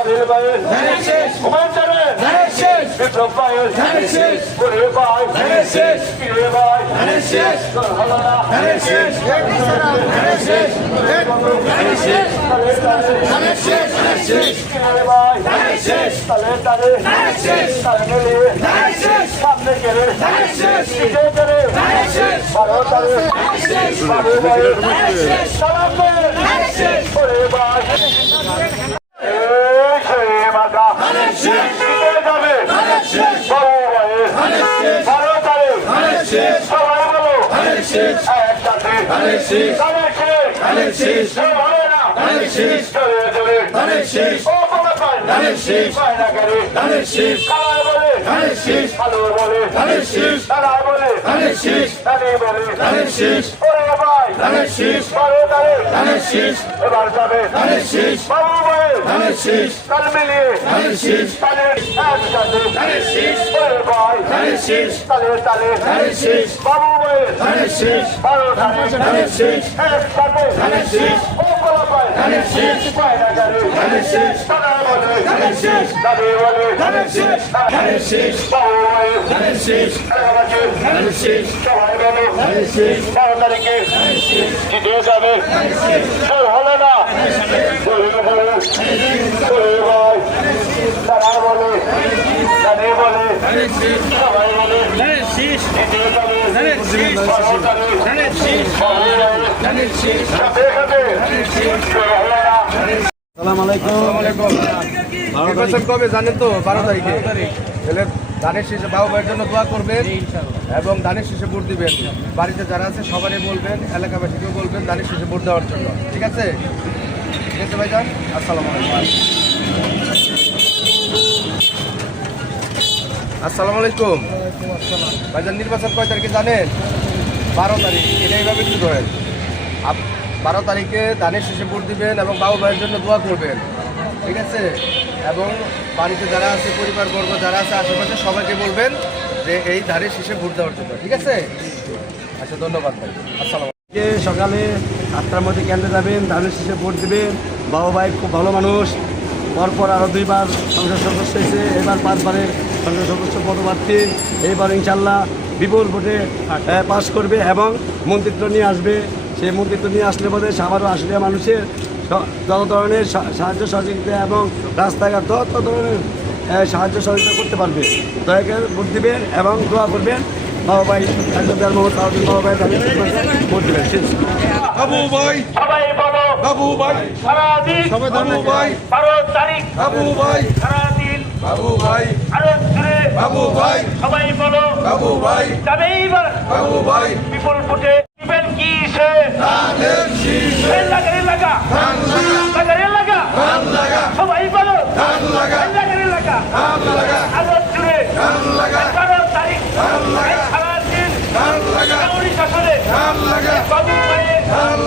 হুমায়ুন চারের বিপ্লব ভাইয়ের কিরে ভাই কিরে ভাই সামনে গেলে ভাইয়ের সালাম ভাইয়ের ভাই মাতা জিতে যাবে বাবু ভাইয়ের বারো তালে সবাই বলো একসাথে ধানের শেষ ভালো না চলে চলে ও বাবা ভাই পায়না করে কালার বলে ভালো বলে তারা বলে দাদি বলে ওরে ভাই বারো তালে এবার যাবে বাবু ভাইয়ের কাল মিলিয়ে তালে একসাথে ওরে ভাই তালে তালে বাবু বারো তালে ভাই পায়না করে তারা বলে দাদি বলে বাবু ভাইয়ের সবাই বলে বারো তারিখে জিতে যাবে তোর হলো না তোর বলে তোর ভাই তারা বলে দাদি বলে সবাই বলে জিতে যাবে বারো তারিখ বাবু ভাইয়ের সাথে সাথে তোর হলো না সালাম আলাইকুম নির্বাচন কবে জানেন তো? বারো তারিখে। তাহলে ধানের শেষে বাবু জন্য দোয়া করবেন এবং ধানের শেষে ভোট দিবেন। বাড়িতে যারা আছে, সবারই বলবেন, এলাকাবাসীকেও বলবেন ধানের শেষে ভোট দেওয়ার জন্য। ঠিক আছে? ঠিক আছে ভাইজান? আসসালামু আসসালামু আলাইকুম। ভাইজান, নির্বাচন কয় তারিখে জানেন? বারো তারিখ। এটা এইভাবে করেন আপ- বারো তারিখে ধানের শেষে ভোট দিবেন এবং বাবু ভাইয়ের জন্য দোয়া করবেন। ঠিক আছে? এবং বাড়িতে যারা আছে, পরিবারবর্গ যারা আছে, আশেপাশে সবাইকে বলবেন যে এই ধানের শেষে ভোট দেওয়ার জন্য। ঠিক আছে? আচ্ছা ধন্যবাদ ভাই। আসসালাম সকালে আটটার মধ্যে কেন্দ্রে যাবেন, ধানের শেষে ভোট দেবেন। বাবা ভাই খুব ভালো মানুষ। পরপর আরও দুইবার সংসদ সদস্য হয়েছে, এবার পাঁচবারের সংসদ সদস্য পদপ্রার্থী, এইবার ইনশাল্লাহ বিপুল ভোটে পাস করবে এবং মন্ত্রিত্ব নিয়ে আসবে। সেই মন্ত্রিত্ব নিয়ে আসলে হয় আবারও আসলে মানুষের যত ধরনের সাহায্য সহযোগিতা এবং রাস্তাঘাট তত ধরনের সাহায্য সহযোগিতা করতে পারবে। দয়া ভোট দিবেন এবং দোয়া করবেন। বাবা ভাই একদম মোহাম্মদ সাউদ্দিন বাবা ভাই তাদের ভোট দেবেন শেষ বাবু ভাই সবাই বলো। বাবু ভাই সারাদিন বাবু ভাই বারো তারিখ। বাবু ভাই সারাদিন। বাবু ভাই আরও জুড়ে বাবু ভাই সবাই বলো। বাবু ভাই যাবে এইবার বাবু ভাই বিপুল ফুটে দিবেন কি সে? ধানের শীষে। লাগা লাগা। ধান লাগা। লাগা লাগা। ধান লাগা। সবাই বলো। ধান লাগা। লাগা লাগা ধান লাগা আরও জুড়ে ধান লাগা বারো তারিখ ধান লাগা সারাদিন ধান লাগা কাউরি শাসনে ধান লাগা বাবু মায়ের ধান লাগা কামিল মায়ের ধান লাগা সবাই বলো লাগা লাগা ধান লাগা লাগা লাগা ধান লাগা শীষ পানি নেবে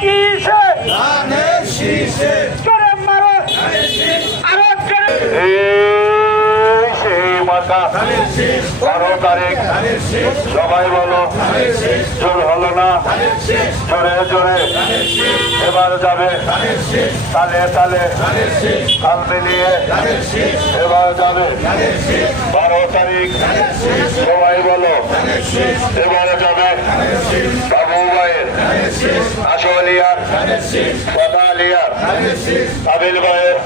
কি সে বারো তারিখ সবাই বলো, জোর হলো না? জোরে জোরে। এবার যাবে। তালে তালে। তাল মিলিয়ে এবার যাবে। বারো তারিখ। সবাই বলো, এবারে যাবে। বাবু ভাইয়ের ধানের পাতালিয়ার আবিল ভাইয়ের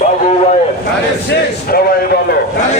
বাবু ভাইয়ের সবাই বলো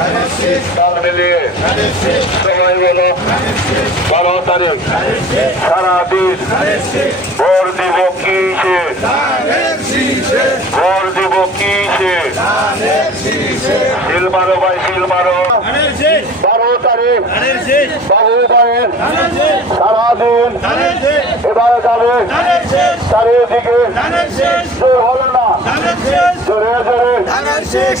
তাল মিলিয়ে ধানের শীষ বারো তারিখ ধানের শীষ ভোর দিব কি সে ভোট দিব কিসে শিল মারো ভাই শিল মারো বারো তারিখ বাবু ভাইয়ের সারাদিন এবারে যাবে চারিদিকে জোর হলো না জোরে জোরে শেষ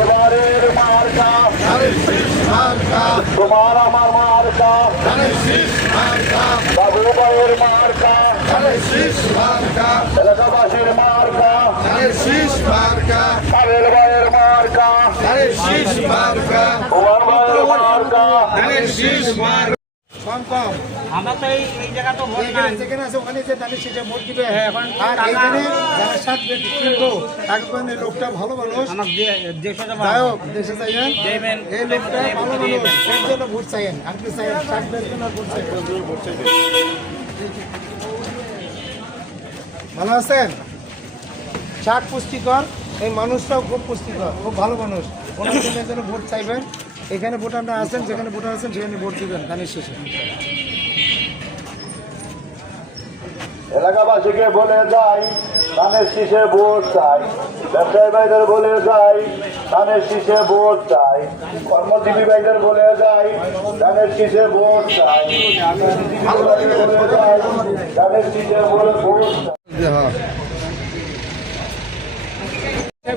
এবারের মার্কা। তোমার আমার মার্কা। বাবু ভাইয়ের মার্কা। এলাকাবাসীর মার্কা। পাবেল ভাইয়ের মার্কা। কুমার ভাইয়ের মার্কা। আমরা তো এই এই জায়গা তো যেখানে আছে ওখানে যে দাঁড়িয়ে সেটা ভোট দিবে। আর এখানে যারা সাত কিনবো তাকে বলেন, লোকটা ভালো মানুষ। আমার যে- দেশে যাব গায়ক দেশে চাইয়েন এই লোকটা ভালো মানুষ এর জন্য ভোট চাইয়েন। আর চাইয়েন? সাত ব্যক্তি ভোট চাইবেন ভালো আছেন? শাক পুষ্টিকর এই মানুষটাও খুব পুষ্টিকর খুব ভালো মানুষ। ওনার জন্য ভোট চাইবেন। এখানে ভোটাররা আছেন যেখানে ভোটার আছেন সেখানে ভোট দিবেন গানের শেষে। এলাকাবাসীকে বলে যাই ধানের শীষে ভোট চাই। ব্যবসায়ী ভাইদের বলে যাই ধানের শীষে ভোট চাই। কর্মজীবী ভাইদের বলে যাই ধানের শীষে ভোট চাই। ধানের শীষে ভোট ভোট চাই।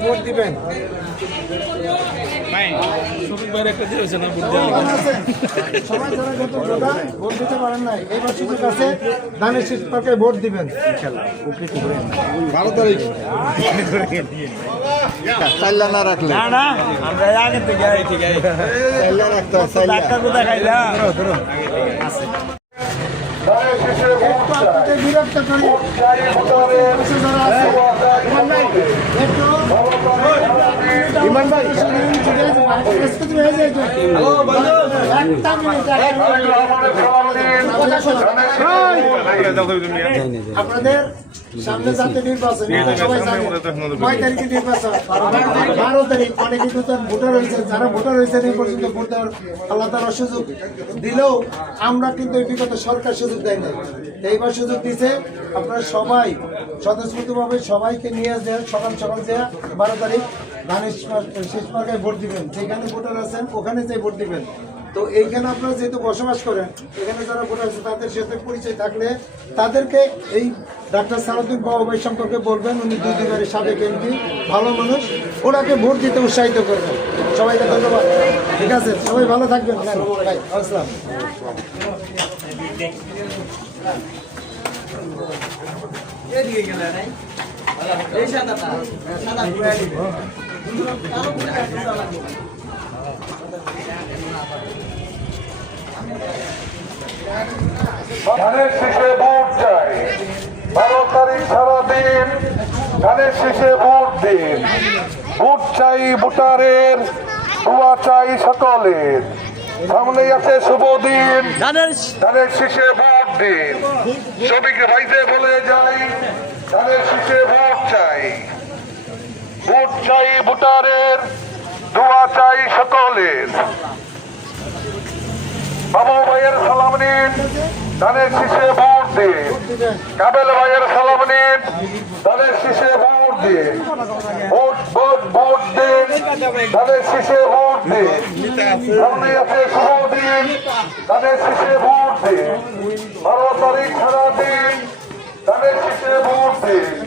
ভোট দিবেন? ভালো আছেন? সবাই যারা যত ভোটার, ভোট দিতে পারেন নাই। এইবার সুযোগ আছে ধানের শীষ ভোট দিবেন। না না আমরা আগে থেকে কোথায় খাইলাম চাই। আপনাদের বিরক্ত করি যারা আছে, ইমান ভাই, একটু ইমান ভাই, ছুটে আসো, রেসপেক্ট হয়ে যায় তো। একটা মিনিট, একটা মিনিট। আমাদের সভাপতি কথা শোনো। আপনাদের সামনে জাতীয় নির্বাচন কয় তারিখে নির্বাচন বারো তারিখ কিন্তু ভোটার হয়েছে যারা ভোটার এই পর্যন্ত ভোট দেওয়ার আল্লাহ তালা সুযোগ দিলেও আমরা কিন্তু বিগত সরকার সুযোগ দেয় নাই এইবার সুযোগ দিছে আপনারা সবাই স্বতঃস্ফূর্তভাবে সবাইকে নিয়ে দেন সকাল সকাল যে বারো তারিখ ধানের শেষ মার্কায় ভোট দিবেন। যেখানে ভোটার আছেন, ওখানে যে ভোট দিবেন। তো এইখানে আপনারা যেহেতু বসবাস করেন, এখানে যারা ভোটার আছে, তাদের সাথে পরিচয় থাকলে তাদেরকে এই ডাক্তার সালাউদ্দিন বাবুভাই সম্পর্কে বলবেন। উনি দুই দুবারের সাবেক এমপি, ভালো মানুষ। ওনাকে ভোট দিতে উৎসাহিত করবেন। সবাইকে ধন্যবাদ। ঠিক আছে, সবাই ভালো থাকবেন। ভাই, আসসালাম। ধানের শীষে ভোট চাই। বারো তারিখ সারাদিন ধানের শীষে ভোট দিন। ভোট চাই ভোটারের দোয়া চাই সকলের। সামনেই আছে শুভ দিন। ধানের শীষে ভোট দিন। শ্রমিক ভাইতে বলে যাই ধানের শীষে ভোট চাই। ভোট চাই ভোটারের দোয়া চাই সকলের। বাবু ভাইয়ের সালাম নিন ধানের শীষে ভোট দিন কাবেল ভাইয়ের সালাম নিন ধানের শীষে ভোট দিন ভোট ভোট ভোট দিন ধানের শীষে ভোট দিন। সামনে আছে শুভ দিন ধানের শীষে ভোট দিন। বারো তারিখ ছাড়া দিন ধানের শীষে ভোট দিন।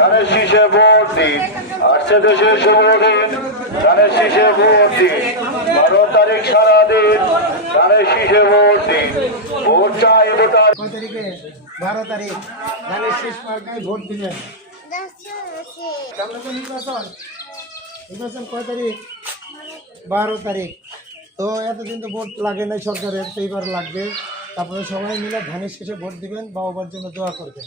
ধানের শীষে ভোট দিন। আসছে দেশের শুভ দিন ধানের শীষে দিন। বারো তারিখ সারাদিন ধানের শীষে ভোট দিন। ভোট চাই ভোটার। তারিখে, বারো তারিখ ধানের শেষ মার্কায় ভোট দিলেন নির্বাচন। কয় তারিখ? বারো তারিখ। তো এতদিন তো ভোট লাগে নাই সরকারের এইবার লাগবে। তারপরে সবাই মিলে ধানের শেষে ভোট দিবেন বাবার জন্য দোয়া করবেন।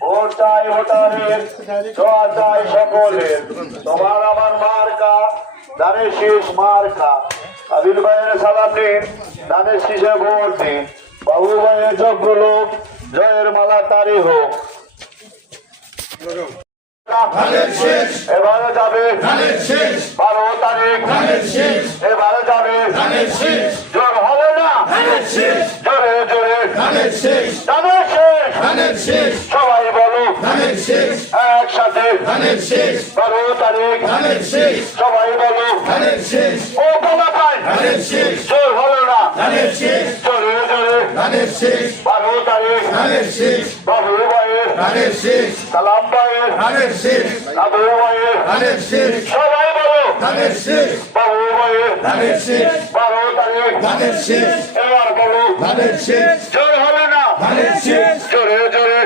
ভোট চাই ভোটারের চাই সকলের। তোমার আমার মার্কা ধানের শীষ মার্কা। আবিল ভাইয়ের সালাম দিন ধানের শীষে ভোট দিন। বাবু ভাইয়ের যোগ্য লোক, জয়ের মালা তারি হোক। এবারে যাবে বারো তারিখ এবারে যাবে জোর হবে না জোরে জোরে সবাই বলো একসাথে বারো তারিখ সবাই বলো ও বাবা ভাই জোর হলো না জোরে জোরে বারো তারিখ বাবু ভাইয়ের সালাম ভাইয়ের বাবু ভাইয়ের সবাই বলো। বাবু ভাইয়ের বারো তারিখ। এবার বলো। জোর হবে না। জোরে জোরে।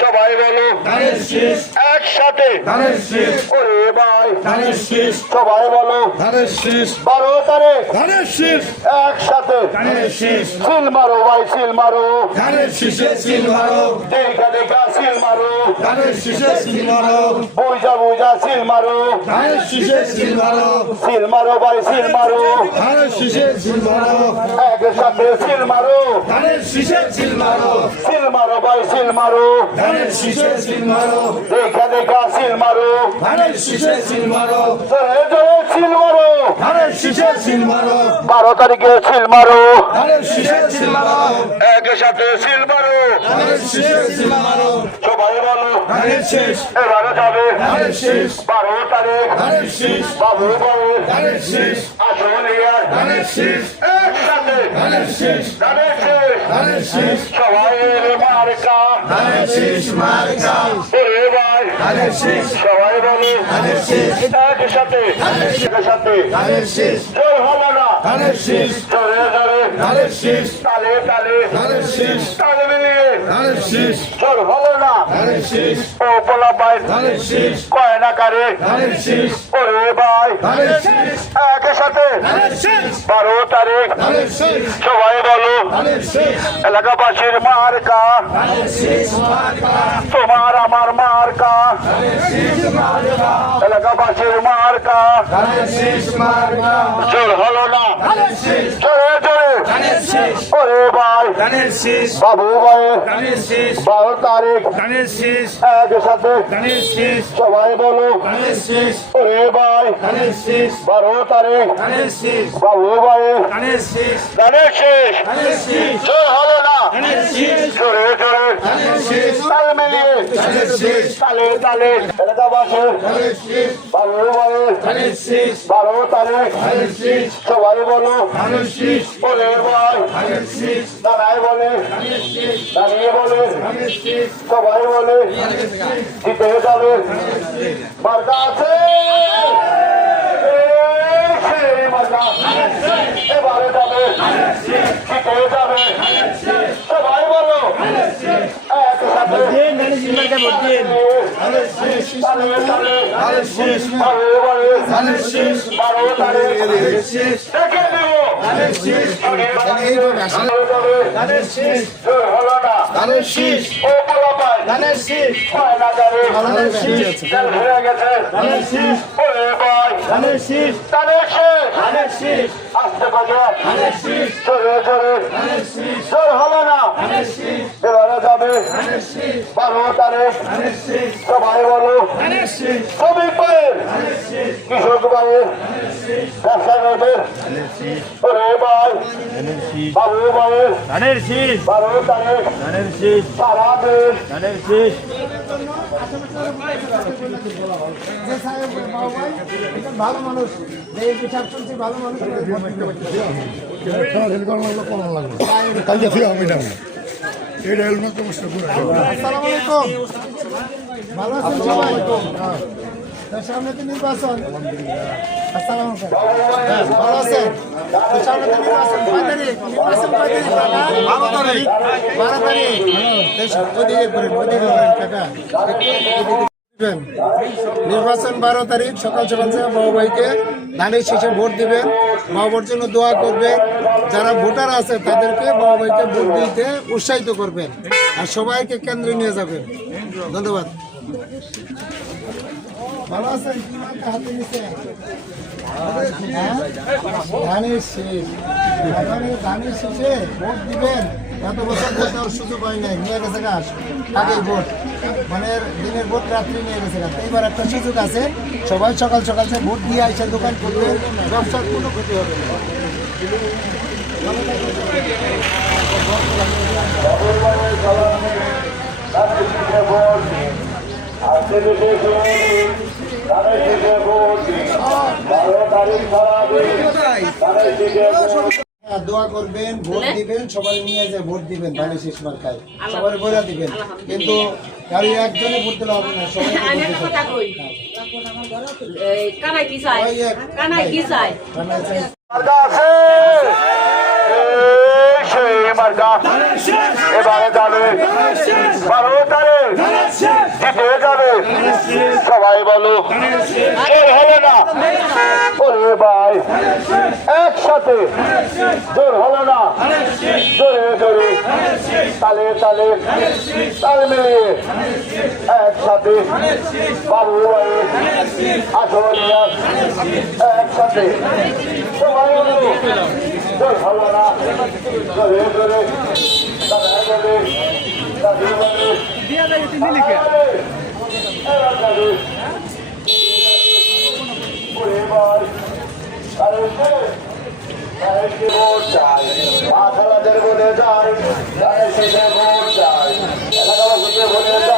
সবাই বলো। একসাথে। ওরে ভাই। সবাই বলো। বারো তারিখ একসাথে। সিল মারো ভাই সিল মারো। দেখা দেখা সিল মারো। বুঝা বুঝা সিল মারো। সিল মারো। ভাই সিল মারো। একসাথে সিল মারো। সিল মারো ভাই সিল মারো দেখা দেখা সিল মারো জোরে জোরে সিল মারো বারো তারিখে সিল মারো একসাথে সিল মারো সবাই বলো এবারে যাবে বারো তারিখ বাবু বাবু ধানের শেষ সবাই মার্কা ওরে ভাই সবাই বলো একসাথে একসাথে জয় হলো না জোরে জোরে তালে তালে তালে মিলিয়ে জোর হলো না ও পোলা পাই কয় কারে ওরে ভাই একসাথে বারো তারিখ সবাই বলো এলাকাবাসীর মার্কা তোমার আমার মার্কা এলাকাবাসীর মার্কা। জোর হলো না। জোরে জোরে। ওরে ভাই। বাবু ভাই বারো তারিখ। একসাথে সবাই বলো। ওরে ভাই বারো তারিখ। বাবু ভাই। ধানের শেষ। জোর হলো না। জোরে। তালে তালে এলাকাবাসীর বাবু ভাই বারো তারিখ সবাই বলো ওরে ভাই দাঁড়ায় বলে দাঁড়িয়ে বলে সবাই বলে জিতে যাবে আছে এবারে যাবে জিতে যাবে সবাই বলো হলো না ধানের শীষ ধানের শীষ হয়ে গেছে ধানের শীষ ওরে ভাই ধানের শীষ ধানের শীষ ধানের শীষ আসতে পারে ধানের শীষ চলে চলে ধানের শীষ জোর হলো না ধানের শীষ এবারে যাবে ধানের শীষ বারো তারিখ ধানের শীষ সবাই বলো ধানের শীষ শ্রমিক ভাইয়ের কৃষক ভাইয়ের বাবু ভাইয়ের ধানের শীষ বারো তারিখ ধানের শীষ সারা দেশ ধানের শীষ বাবু ভালো মানুষ এই বিচার চলছে ভালো মানুষ কালকে থেকে হবে না এটা হেলমেট সমস্যা করে আসসালামু আলাইকুম ভালো আছেন সবাই সামনে তো নির্বাচন। আসসালামু হ্যাঁ, ভালো আছেন? তার সামনে তো নির্বাচন। কয় তারিখ? নির্বাচন কয় তারিখ কাকা? বারো তারিখ। বারো তারিখ। ওদিকে করেন ওদিকে করেন কাকা। নির্বাচন বারো তারিখ সকাল সকাল থেকে বাবু ভাইকে ধানের শেষে ভোট দিবেন। বাবুর জন্য দোয়া করবেন। যারা ভোটার আছে তাদেরকে বাবু ভাইকে ভোট দিতে উৎসাহিত করবেন। আর সবাইকে কেন্দ্রে নিয়ে যাবেন। ধন্যবাদ। ভালো? হ্যাঁ? ধানের ধানের ভোট দিবেন? এত বছর সুযোগ নিয়ে ভোট? মানে দিনের ভোট, রাত্রি নিয়ে এইবার একটা আছে, সবাই সকাল সকাল সে ভোট দিয়ে আইসে দোকান করবেন ব্যবসার কোনো ক্ষতি হবে না। আজকে হ্যাঁ, দোয়া করবেন ভোট দিবেন সবাই নিয়ে যে ভোট দিবেন ধানের শেষ মার্কায়। সবাই বলে দিবেন। কিন্তু কারও একজনে ভোট দিলে হবে না সবাই কই? কানাই কি চাই কানাই কি চাই মার্কা আছে এই সেই মার্কা এবারে যাবে। বারো যাবে। সবাই বলো হলো না। ওরে ভাই, একসাথে। জোর হলো না। জোরে জোরে। তালে তালে। তাল মিলিয়ে একসাথে বাবু ভাই আসন একসাথে। সবাই বলো ভোট চাই এলাকাবাসীকে বলে যাই